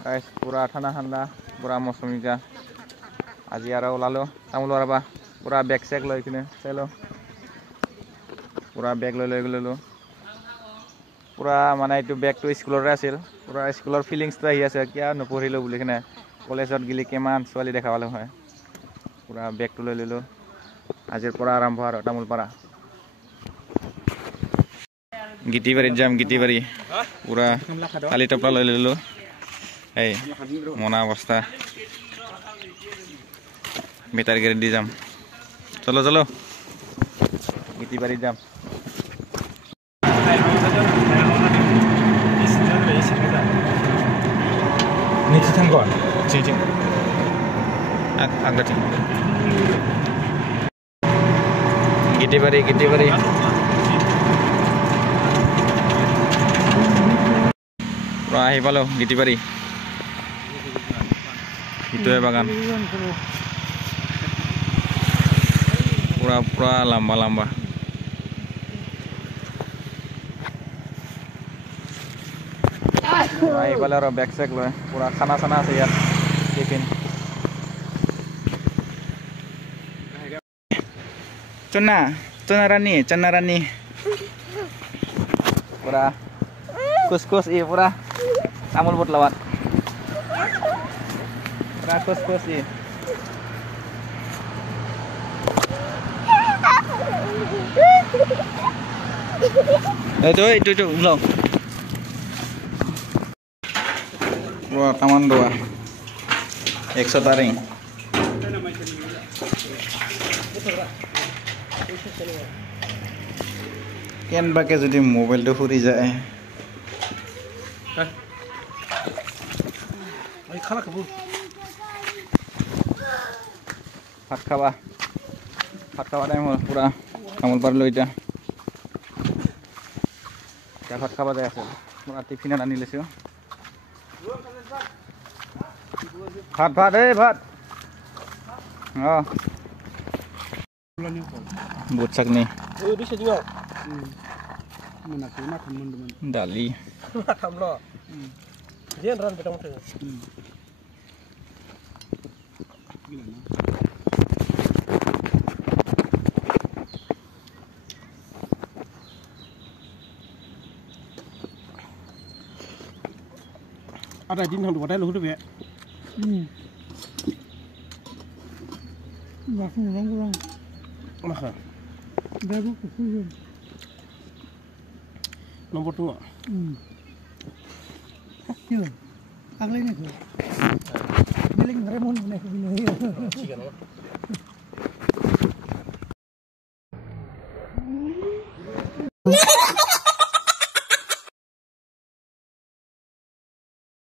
গাইছ পুৰা ঠাণ্ডা ঠাণ্ডা পুৰা মৌচুমীকা আজি আৰু ওলালোঁ তামোলৰ পৰা পুৰা বেগ চেগ লৈ কিনে চাইলোঁ পুৰা বেগ লৈ গ'লোঁ পুৰা মানে এইটো বেগটো স্কুলৰে আছিল পুৰা স্কুলৰ ফিলিংছটো আহি আছে কিয় নপঢ়িলোঁ বুলি কিনে কলেজত গ'লে কিমান ছোৱালী দেখা পালোঁ হয় পুৰা বেগটো লৈ ল'লোঁ আজিৰ পৰা আৰম্ভ আৰু তামোল পাৰা গীতিবাৰীত যাম গীতিবাৰী পুৰা থালি টপলা লৈ ল'লোঁ এই মনা অৱস্থা বেটাৰী গাড়ীত দি যাম চলো চলো গীতিবাৰীত যাম Ni tetangga? Cincin angkat Gitibari Wah, ahi palo Gitibari itu ya bagan pura-pura lamba-lamba ahi palo ro backsek lo pura sana-sana sih ya tiffin Cuna rani pura kus iya pura amul buat lawat pura kus iya itu belum pura taman doa 100 taring কেন বাকে যদি মোবাইলটো ফুৰি যায় ভাত খাবা time হ'ল পুৰা তামোল পাৰিলোঁ এতিয়া ভাত খাবা যাই আছে পুৰা টিফিনত আনি লৈছোঁ ভাত ভাত বুট চাটনি দালি ada din hang hotel lu be kurang maka baru kusuh nomor 2 yo aglenya ko biling remon na ko bilang